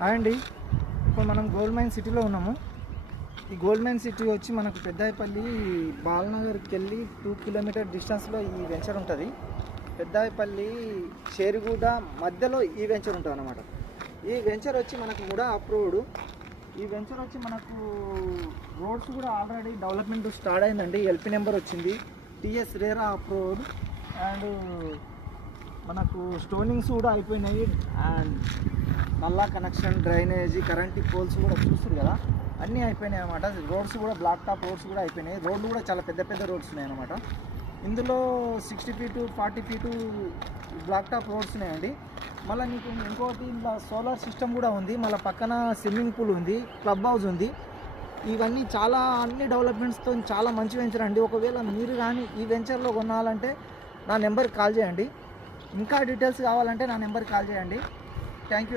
Hi అండి. ఇప్పుడు మనం గోల్డ్ మైన్ సిటీలో ఉన్నాము. ఈ గోల్డ్ మైన్ సిటీ వచ్చి మనకు పెద్దాయిపల్లి బాలనగర్కి వెళ్ళి 2 కిలోమీటర్ డిస్టెన్స్లో ఈ వెంచర్ ఉంటుంది. పెద్దాయిపల్లి షేరుగూడ మధ్యలో ఈ వెంచర్ ఉంటుంది అన్నమాట. ఈ వెంచర్ వచ్చి మనకు కూడా అప్రూవ్డ్. ఈ వెంచర్ వచ్చి మనకు రోడ్స్ కూడా ఆల్రెడీ డెవలప్మెంట్ స్టార్ట్ అయిందండి. ఎల్పి నెంబర్ వచ్చింది, టీఎస్ రేరా అప్రూవ్డ్, అండ్ మనకు స్టోనింగ్స్ కూడా అయిపోయినాయి. అండ్ నల్లా కనెక్షన్, డ్రైనేజీ, కరెంట్ పోల్స్ కూడా చూస్తారు కదా, అన్నీ అయిపోయినాయి అన్నమాట. రోడ్స్ కూడా బ్లాక్ టాప్ రోడ్స్ కూడా అయిపోయినాయి. రోడ్లు కూడా చాలా పెద్ద పెద్ద రోడ్స్ ఉన్నాయి అన్నమాట. ఇందులో 60 feet 40 feet black top roads ఉన్నాయండి. మళ్ళీ నీకు ఇంకోటి ఇలా సోలార్ సిస్టమ్ కూడా ఉంది. మళ్ళీ పక్కన స్విమ్మింగ్ పూల్ ఉంది, క్లబ్ హౌస్ ఉంది. ఇవన్నీ చాలా అన్ని డెవలప్మెంట్స్తో చాలా మంచి వెంచర్ అండి. ఒకవేళ మీరు కానీ ఈ వెంచర్లో కొనాలంటే నా నెంబర్కి కాల్ చేయండి. ఇంకా డీటెయిల్స్ కావాలంటే నా నెంబర్కి కాల్ చేయండి. Thank you.